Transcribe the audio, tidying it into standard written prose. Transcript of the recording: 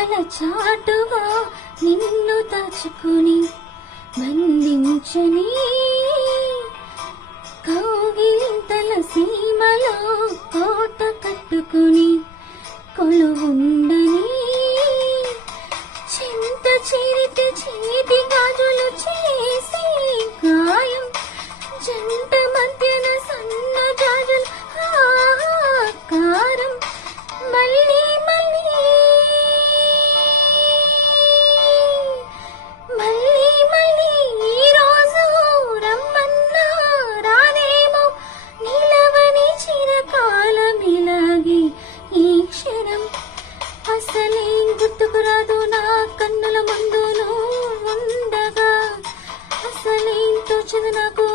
రెప్పల చాటుగా నిన్ను దాచుకుని బంధించని కౌగిలింతల సీమలో కోట కట్టుకుని కొలువుండని చింత చిరిత చేతి గాజులు చేసి గాయం జంట మధ్యన సన్న జాజులు కారం మళ్ళీ మళ్ళీ మళ్ళీ మళ్ళీ ఈరోజు రమ్మన్నా రానేమో నిలవని చిరకాలమిలాగే ఈ క్షణం అసలేం గుర్తుకు రాదు నా కన్నుల ముందు నువ్వు ఉండగా అసలేం తోచదు నాకు